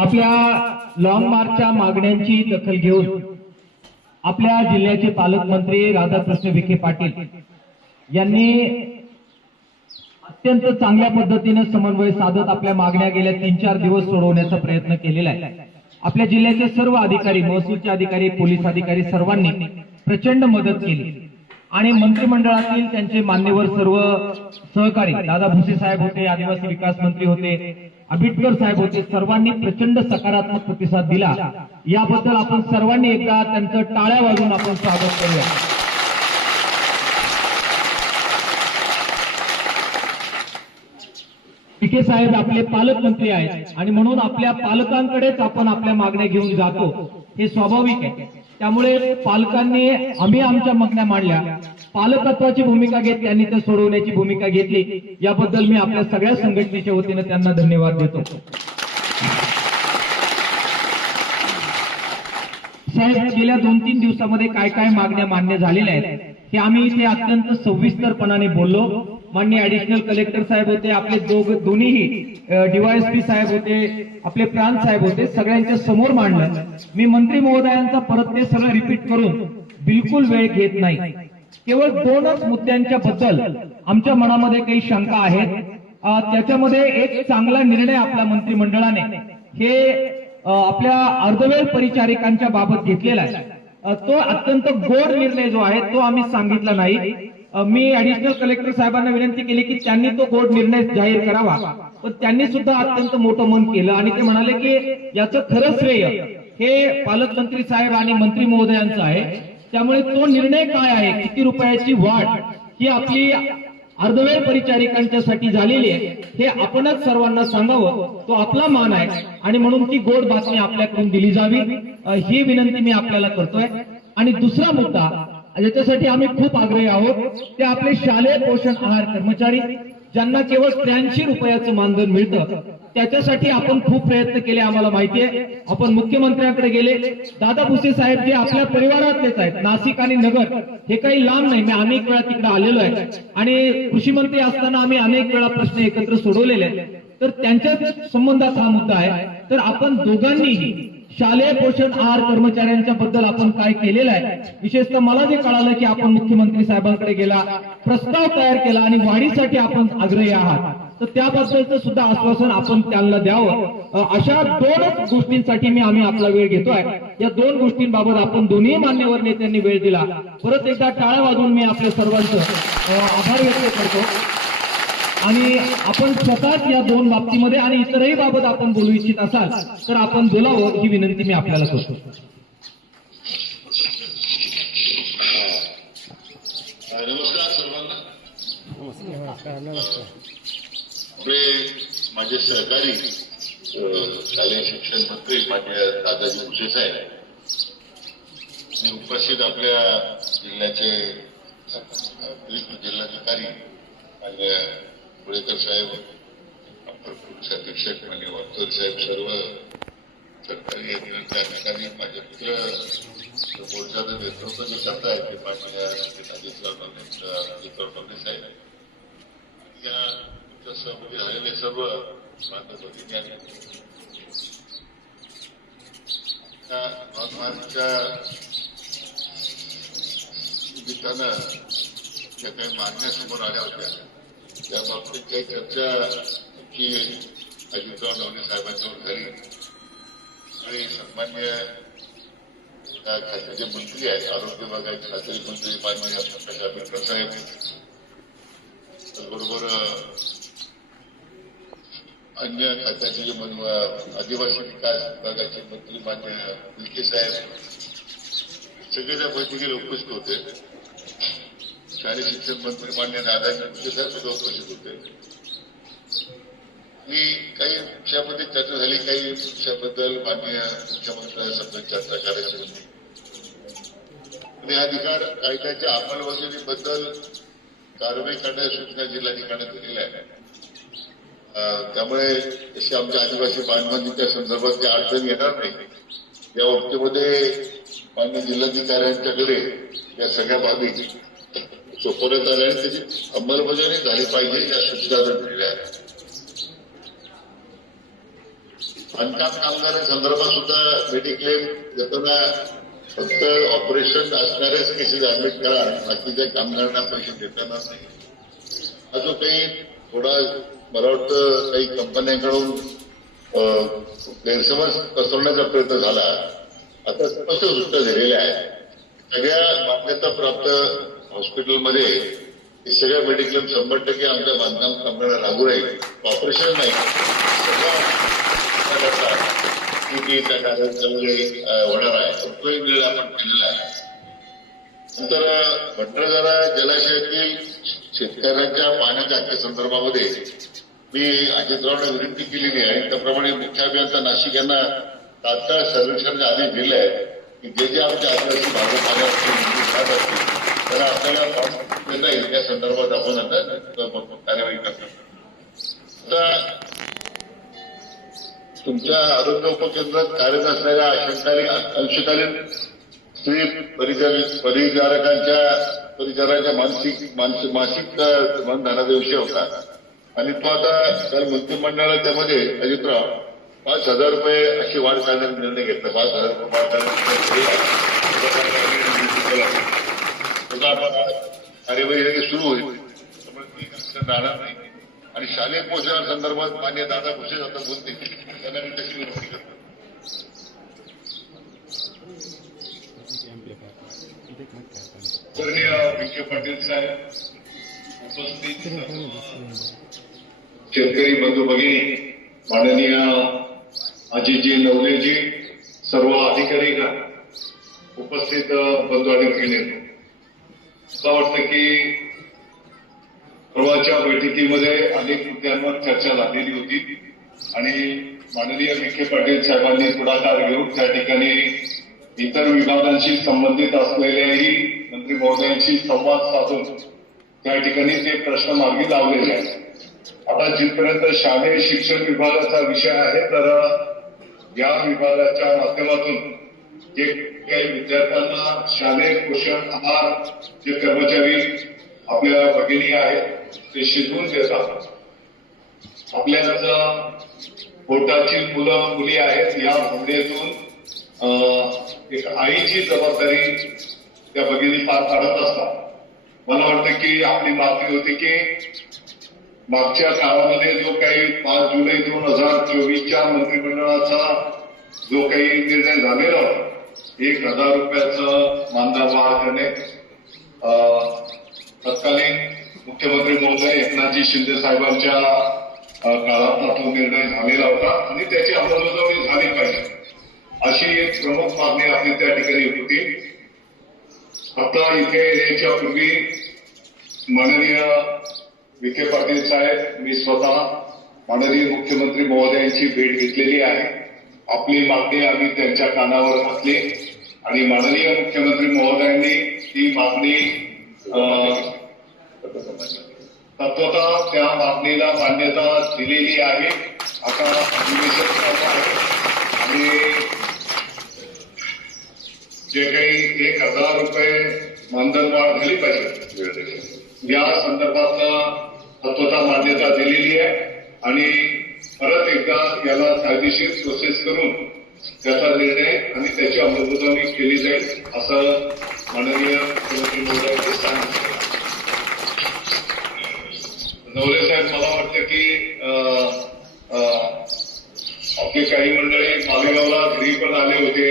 आपल्या लॉंग मार्चच्या मागण्यांची दखल घेऊन आपल्या जिल्ह्याचे पालकमंत्री राधाकृष्ण विखे पाटील यांनी अत्यंत चांगल्या पद्धतीने समन्वय साधत आपल्या मागण्या गेल्या 3-4 दिवस सोडवण्याचा प्रयत्न केलेला आहे। आपल्या जिल्ह्याचे सर्व अधिकारी, महसूलचे अधिकारी, पोलीस अधिकारी सर्वांनी प्रचंड मदत केली आणि मंत्रिमंडळातील त्यांचे मान्यवर सर्व सहकारी, दादा भुसे साहेब होते, आदिवासी विकास मंत्री होते, आंबेडकर साहेब होते, सर्वांनी प्रचंड सकारात्मक प्रतिसाद दिला। याबद्दल आपण सर्वांनी एकदा त्यांचं टाळ्या वाजवून आपण स्वागत करूया। विखे साहेब आपले पालकमंत्री आहेत आणि म्हणून आपल्या पालकांकडेच आपण आपल्या मागण्या घेऊन जातो, हे स्वाभाविक आहे। त्यामुळे पालकांनी आम्ही आमच्या मागण्या मांडल्या, पालकत्वाची भूमिका घेतली आणि ते सोडवण्याची भूमिका घेतली, याबद्दल मी आपल्या सगळ्या संघटनेच्या वतीने त्यांना धन्यवाद देतो। साहेब, गेल्या 2-3 दिवसामध्ये काय काय मागण्या मान्य झालेल्या आहेत हे आम्ही इथे अत्यंत सविस्तरपणाने बोललो। माननीय ऍडिशनल कलेक्टर साहेब होते, आपले दोन्हीही डीवायएसपी साहेब होते, आपले प्रांत साहेब होते, सगळ्यांच्या समोर मांडलं। मी मंत्री महोदयांचा परत ते सगळं रिपीट करून बिलकुल वेळ घेत नाही। केवळ 2च मुद्द्यांच्या बद्दल आमच्या मनामध्ये काही शंका आहेत। त्याच्यामध्ये एक चांगला निर्णय आपल्या मंत्रिमंडळाने हे आपल्या अर्धवेळ परिचारिकांच्या बाबत घेतलेला आहे। तो अत्यंत गोड निर्णय जो आहे तो आम्ही सांगितला नाही। मी ऍडिशनल कलेक्टर साहेबांना विनंती केली की त्यांनी तो गोड निर्णय जाहीर करावा, पण त्यांनी सुद्धा अत्यंत मोठं मन केलं आणि ते म्हणाले की याचं खरं श्रेय हे पालकमंत्री साहेब आणि मंत्री महोदयांचं आहे। त्यामुळे तो निर्णय काय आहे, किती रुपयाची वाढ ही आपली अर्धवेळ परिचारिकांच्यासाठी झालेली आहे, हे आपणच सर्वांना सांगावं, तो आपला मान आहे आणि म्हणून ती गोड बातमी आपल्याकडून दिली जावी, ही विनंती मी आपल्याला करतोय। आणि दुसरा मुद्दा ज्याच्यासाठी आम्ही खूप आग्रही आहोत ते आपले शालेय पोषण आहार कर्मचारी, ज्यांना केवळ 83 रुपयाचं मानधन मिळतं, त्याच्यासाठी आपण खूप प्रयत्न केले। आम्हाला माहिती आहे, आपण मुख्यमंत्र्यांकडे गेले, दादा भुसे साहेब जे आपल्या परिवारातलेच आहेत, नाशिक आणि नगर हे काही लांब नाही, मी अनेक वेळा तिकडे आलेलो आहे आणि कृषी मंत्री असताना आम्ही अनेक वेळा प्रश्न एकत्र सोडवलेले आहेत, तर त्यांच्याच संबंधात हा मुद्दा आहे। तर आपण दोघांनीही शालेय पोषण आहार कर्मचाऱ्यांच्या बद्दल आपण काय केलेलं आहे, विशेषतः मला जे कळालं की आपण मुख्यमंत्री साहेबांकडे गेला, प्रस्ताव तयार केला आणि वाढीसाठी आपण आग्रही आहात, तर त्याबद्दलचं सुद्धा आश्वासन आपण त्यांना द्यावं। अशा 2च गोष्टींसाठी आम्ही आपला वेळ घेतोय। या 2 गोष्टींबाबत आपण दोन्ही मान्यवर नेत्यांनी वेळ दिला। परत एकदा टाळ्या वाजवून मी आपल्या सर्वांचं आभार व्यक्त करतो आणि आपण स्वतःच या 2 बाबतीमध्ये आणि इतरही बाबत आपण बोलू इच्छित असाल तर आपण बोलावं, ही विनंती मी आपल्याला करतो। नमस्कार सर्वांना। आपले माझे सहकारी शालेय शिक्षण मंत्री माननीय दादाजी भुसे साहेब आणि उपस्थित आपल्या जिल्ह्याचे जिल्हाधिकारी माननीय पुळेकर साहेब, अपर पोलीस अधीक्षक माननीय वागचौरे साहेब, सर्व सरकारी अधिकारी, माझे मित्र मोर्चाचं नेतृत्व जे करतायत ते माननीय अजित चौटवणे साहेब, या सहभागी झालेले सर्व मान्य भगिनी आणि महाराष्ट्राच्या निमित्तानं ज्या काही मागण्या समोर आल्या होत्या त्या बाबतीत काही चर्चा की अजितराव नवले साहेबांच्यावर झाली आणि सन्मान्य खात्याचे मंत्री आहेत, आरोग्य विभागाचे खात्याचे मंत्री माननीय प्रकाश आंबेडकर साहेब, त्याचबरोबर अन्य खात्याचे जे आदिवासी विकास विभागाचे मंत्री मान्य विखे साहेब, सगळे त्या बैठकीला उपस्थित होते। शालेय शिक्षण मंत्री मान्य दादाजी भुसे साहेब सुद्धा उपस्थित होते आणि काही विषयामध्ये चर्चा झाली, काही विषयाबद्दल माननीय मुख्यमंत्र्यांसमोर चर्चा करायची होती आणि अधिकार कायद्याच्या अंमलबजावणीबद्दल कारवाई करण्याच्या सूचना जिल्हाधिकाऱ्यांनी दिलेल्या आहेत। त्यामुळे जशी आमच्या आदिवासी बांधवांच्या संदर्भात काही अडचण येणार नाही, या बाबतीमध्ये माननीय जिल्हाधिकाऱ्यांच्याकडे या सगळ्या बाबी सोपवण्यात आल्या आणि त्याची अंमलबजावणी झाली पाहिजे या सूचना दिलेल्या आहेत। बांधकाम कामगारांसंदर्भात सुद्धा मेडिक्लेम देताना फक्त ऑपरेशन असणारेच केसेस ऍडमिट करा, बाकीच्या कामगारांना पैसे देताना नाही. हा जो काही थोडा मला वाटतं काही कंपन्यांकडून गैरसमज पसरवण्याचा प्रयत्न झाला, आता स्पष्ट सुद्धा झालेले आहे. सगळ्या मान्यताप्राप्त हॉस्पिटलमध्ये हे सगळ्या मेडिक्लेम 100% आमच्या बांधकाम कामगारांना लागू राहील. ऑपरेशन नाही, सगळ्या त्या कार्यक्रमामध्ये होणार आहे. तो एक निर्णय आपण केलेला आहे. नंतर भंडारदरा जलाशयातील शेतकऱ्यांच्या पाण्याच्या हक्कासंदर्भामध्ये मी अजितरावांना विनंती केलेली आहे. त्याप्रमाणे मुख्य अभियंता नाशिक यांना तात्काळ सर्वेक्षणाचे आदेश दिले आहेत की जे जे आमच्या आदिवासी भागात पाण्यात असतील त्याला आपल्याला देता येईल या संदर्भात आपण आता कार्यवाही करतो. आता तुमच्या आरोग्य उपकेंद्रात कार्यरत असणाऱ्या अंशकालीन स्त्री परिचाराच्या मासिक धनाचा विषय होता आणि तो आता काल मंत्रिमंडळाला त्यामध्ये अजितराव 5,000 रुपये अशी वाढ करण्याचा निर्णय घेतला. 5,000 रुपये वाढ करण्याचा कार्यवाही लगेच सुरू होईल, त्यामुळे ती राहणार नाही. आणि शालेय पोषणासंदर्भात मान्य दादा भुसे आता बोलतील, त्यांना मी तशी विनंती करतो. विखे पाटील साहेब, उपस्थित शेतकरी बंधू भगिनी, माननीय अजितजी नवलेजी, सर्व अधिकारी उपस्थित बंधू आणि भगिनी, मला वाटतं की परवाच्या बैठकीमध्ये अनेक मुद्द्यांवर चर्चा झालेली होती आणि माननीय विखे पाटील साहेबांनी पुढाकार घेऊन त्या ठिकाणी इतर विभागांशी संबंधित असलेल्याही मंत्री महोदयांशी संवाद साधून त्या ठिकाणी ते प्रश्न मार्गी लावलेले आहेत. आता जिथपर्यंत शालेय शिक्षण विभागाचा विषय आहे, तर या विभागाच्या माध्यमातून जे काही विद्यार्थ्यांना शालेय पोषण आहार जे कर्मचारी आपल्या भगिनी आहेत ते शिजवून देतात. आपल्याच पोटाची मुलं मुली आहेत, या भूमिकेतून एक आईची जबाबदारी त्या भगिनी पार पाडत असतात. मला वाटतं की आपली मागणी होती की मागच्या काळामध्ये जो काही 5 जुलै 2024च्या मंत्रिमंडळाचा जो काही निर्णय झालेला होता, 1,000 रुपयाचं मानधन वाढ करणे, तत्कालीन मुख्यमंत्री महोदय एकनाथजी शिंदे साहेबांच्या काळात तो निर्णय झालेला होता आणि त्याची अंमलबजावणी झाली पाहिजे अशी एक प्रमुख मागणी आपली त्या ठिकाणी होती. आता इथे येण्याच्या पूर्वी माननीय विखे पाटील साहेब, मी स्वतः माननीय मुख्यमंत्री महोदयांची भेट घेतलेली आहे. आपली मागणी आम्ही त्यांच्या कानावर घातली आणि माननीय मुख्यमंत्री महोदयांनी ती मागणी तत्वतः त्या मागणीला मान्यता दिलेली आहे. आता अधिवेशन चालू आहे आणि जे काही 1,000 रुपये मानधन वाढ झाली पाहिजे या संदर्भात तत्वतः मान्यता दिलेली आहे आणि परत एकदा याला कायदेशीर प्रोसेस करून त्याचा निर्णय आणि त्याची अंमलबजावणी केली जाईल असं माननीय मुख्यमंत्री महोदयांनी सांगितलं. नवले साहेब, मला वाटतं की आपली काही मंडळी मालेगावला घरी पण आले होते.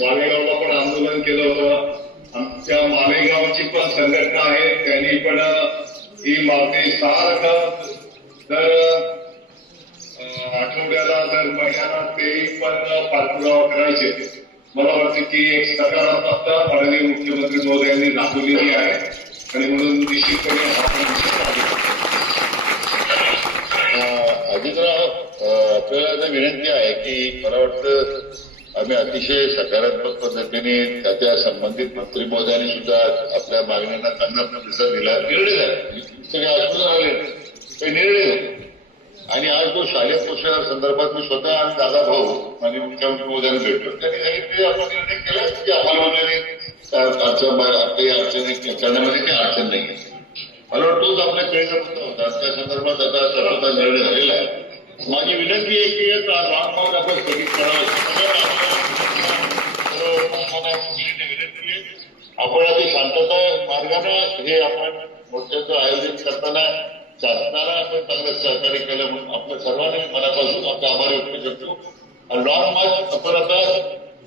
मालेगावला पण आंदोलन केलं होतं. आमच्या मालेगावची पण संघटना आहे, त्यांनी पण ही मागणी सारखं दर आठवड्याला दर महिन्याला तेही पण पाठपुरावा करायचे. मला वाटतं की एक सकारात्मकता माननीय मुख्यमंत्री महोदयांनी दाखवलेली आहे आणि म्हणून निश्चितपणे अजितराव, आपल्याला विनंती आहे की मला वाटतं आम्ही अतिशय सकारात्मक पद्धतीने त्या संबंधित मंत्री महोदयांनी सुद्धा आपल्या मागण्यांना चांगला प्रतिसाद दिला. निर्णय झाला, सगळे आश्वासन आले, काही निर्णय झाले आणि आज तो शालेय पोषणासंदर्भात मी स्वतः आणि दादा भाऊ आणि मुख्यमंत्री महोदयांना भेटलो. त्यांनी सांगितले आपण निर्णय केला की अंमलबजावणी काही अडचणी करण्यामध्ये काही अडचण नाही. मला वाटतं तोच आपल्या खेळचा मुद्दा होता. त्या संदर्भात आता सर्वता निर्णय झालेला आहे. माझी विनंती आहे की रामबाग आपण स्थगित करावं. विनंती आहे आपण आधी शांतता मार्गानं हे आपण मोर्चाचं आयोजन करताना शासनाला आपण चांगलं सहकार्य केलं म्हणून आपल्या सर्वांनी मनापासून आपले आभार व्यक्त करतो. आणि लॉंग मार्च आपण आता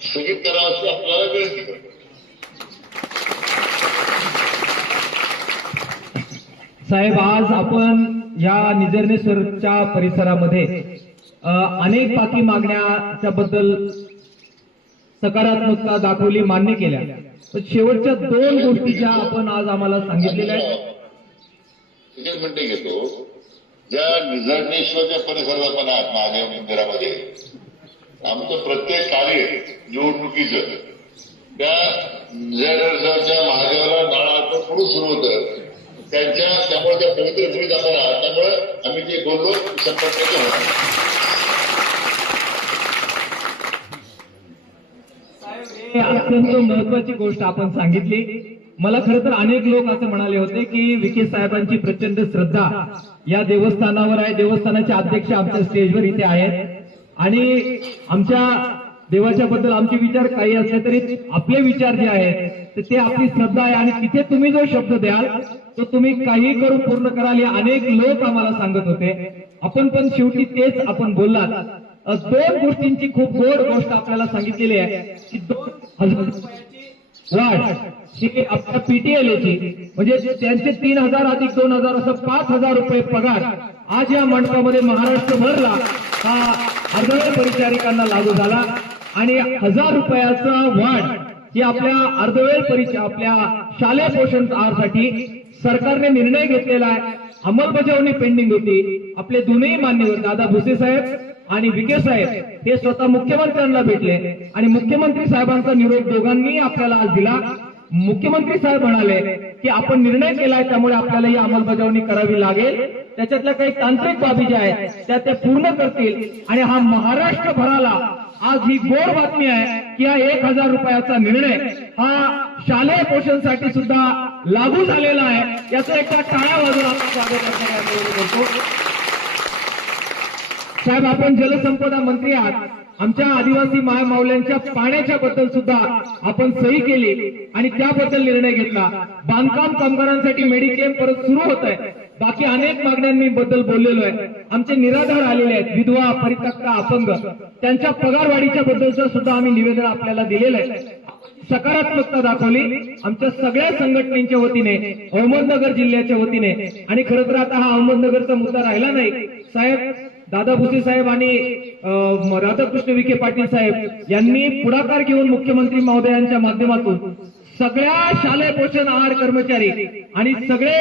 स्थगित करावं अशी आपल्याला विनंती करतो. साहेब, आज आपण या निजर्णेश्वरच्या परिसरामध्ये अनेक बाकी मागण्याच्या बद्दल सकारात्मकता दाखवली, मान्य केल्या. पण शेवटच्या 2 गोष्टी ज्या आपण आज आम्हाला सांगितलेल्या आहेत. एक मिनिटे घेतो. ज्या निजर्णेश्वरच्या परिसरात आपण आहात महादेव मंदिरामध्ये आमचं प्रत्येक कार्य निवडणुकीचं त्या निजर्णेश्वरच्या महादेवाला नारळाचं पुढे सुरू होतं. त्यामुळे त्या पवित्र भूमीत आपण आहात. त्यामुळे आम्ही जे बोललो संपर्काचे होणार. अत्यंत महत्वाची गोष्ट आपण सांगितली. मला खरं तर अनेक लोक असं म्हणाले होते की विखे साहेबांची प्रचंड श्रद्धा या देवस्थानावर आहे. देवस्थानाचे अध्यक्ष आमच्या स्टेजवर इथे आहेत आणि आमच्या देवाच्या बद्दल आमचे विचार काही असले तरी आपले विचार जे आहेत ते आपली श्रद्धा आहे आणि तिथे तुम्ही जो शब्द द्याल तो तुम्ही काही करून पूर्ण कराल. हे अनेक लोक आम्हाला सांगत होते. आपण पण शेवटी तेच आपण बोललात. 2 गोष्टींची खूप गोड गोष्ट आपल्याला सांगितलेली आहे की 2,000 रुपयाची वाढ ही आपल्या पीटीएलची म्हणजे त्यांचे 3,000 अधिक 2,000 असं 5,000 रुपये पगार आज या मंडपामध्ये महाराष्ट्रभरला हा अर्धवेळ परिचारिकांना लागू झाला. आणि 1,000 रुपयाचा वाढ ही आपल्या अर्धवेळ आपल्या शालेय पोषण आहारासाठी सरकारने निर्णय घेतलेला आहे. अंमलबजावणी पेंडिंग होती. आपले दोन्ही मान्यवर दादा भुसे साहेब आणि विखे साहेब हे स्वतः मुख्यमंत्र्यांना भेटले आणि मुख्यमंत्री साहेबांचा निरोप दोघांनी आपल्याला आज दिला. मुख्यमंत्री साहेब म्हणाले की आपण निर्णय केलाय त्यामुळे आपल्याला ही अंमलबजावणी करावी लागेल. त्याच्यातल्या काही तांत्रिक बाबी ज्या आहेत त्या पूर्ण करतील आणि हा महाराष्ट्रभराला आज ही गोड बातमी आहे की हा 1,000 रुपयाचा निर्णय हा शालेय पोषणसाठी सुद्धा लागू झालेला आहे. याचं एकदा टाळ्या वाजवून आपण स्वागत करतो. साहेब, आपण जलसंपदा मंत्री आहात. आमच्या आदिवासी मायमाऊल्यांच्या पाण्याच्या बद्दल सुद्धा आपण सही केली आणि त्याबद्दल निर्णय घेतला. बांधकाम कामगारांसाठी मेडिक्लेम परत सुरू होत आहे. बाकी अनेक मागण्यांनी बद्दल बोललेलो आहे. आमचे निराधार आलेले आहेत, विधवा, परित्यक्ता, अपंग, त्यांच्या पगारवाढीच्या बद्दलचं सुद्धा आम्ही निवेदन आपल्याला दिलेलं आहे. सकारात्मकता दाखवली आमच्या सगळ्या संघटनेच्या वतीने, अहमदनगर जिल्ह्याच्या वतीने. आणि खरं तर आता हा अहमदनगरचा मुद्दा राहिला नाही. साहेब, दादा भुसे साहेब आणि राधाकृष्ण विखे पाटील साहेब यांनी पुढाकार घेऊन मुख्यमंत्री महोदयांच्या माध्यमातून सगळ्या शालेय पोषण आहार कर्मचारी आणि सगळे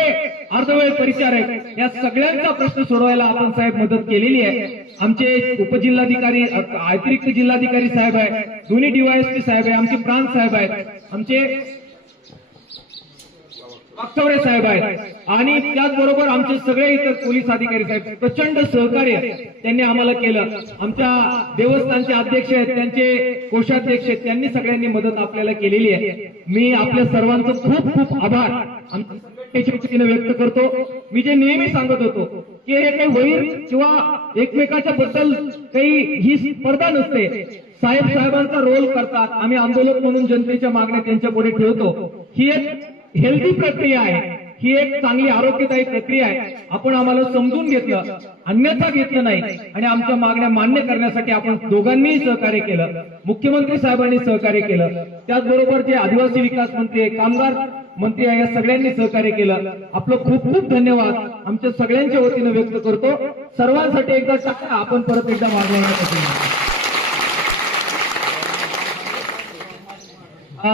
अर्धवेळ परिचारक या सगळ्यांचा प्रश्न सोडवायला आपण साहेब मदत केलेली आहे. आमचे उपजिल्हाधिकारी, अतिरिक्त जिल्हाधिकारी साहेब आहे, दोन्ही डीवायएसपी साहेब आहे, आमचे प्रांत साहेब आहेत, आमचे वाकचौरे साहेब आहेत आणि त्याचबरोबर आमचे सगळे इतर पोलीस अधिकारी साहेब प्रचंड सहकार्य त्यांनी आम्हाला केलं. आमच्या देवस्थानचे अध्यक्ष आहेत, त्यांचे कोषाध्यक्ष आहेत, त्यांनी सगळ्यांनी मदत आपल्याला केलेली आहे. मी आपल्या सर्वांचं खूप खूप आभार आमच्या संघटनेच्या वतीने व्यक्त करतो. मी जे नेहमी सांगत होतो की हे काही वैर किंवा एकमेकाच्या बद्दल काही ही स्पर्धा नसते. साहेबांचा रोल करतात, आम्ही आंदोलक म्हणून जनतेच्या मागण्या त्यांच्या पुढे ठेवतो. ही एक हेल्दी प्रक्रिया आहे, ही एक चांगली आरोग्यदायी प्रक्रिया आहे. आपण आम्हाला समजून घेतलं, अन्यथा घेतलं नाही आणि आमच्या मागण्या मान्य करण्यासाठी आपण दोघांनीही सहकार्य केलं. मुख्यमंत्री साहेबांनी सहकार्य केलं, त्याचबरोबर जे आदिवासी विकास मंत्री आहे, कामगार मंत्री आहे, या सगळ्यांनी सहकार्य केलं. आपलं खूप खूप धन्यवाद आमच्या सगळ्यांच्या वतीनं व्यक्त करतो. सर्वांसाठी एकदा टाका आपण परत एकदा मागण्या.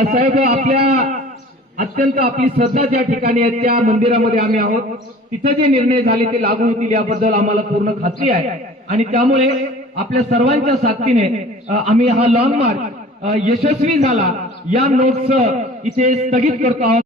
साहेब, आपल्या अत्यंत आपली श्रद्धा ज्या ठिकाणी आहे त्या मंदिरामध्ये आम्ही आहोत. तिथे जे निर्णय झाले ते लागू होतील याबद्दल आम्हाला पूर्ण खात्री आहे आणि त्यामुळे आपल्या सर्वांच्या साथीने आम्ही हा लॉंग मार्च यशस्वी झाला या नोटसह इथे स्थगित करतो आहोत.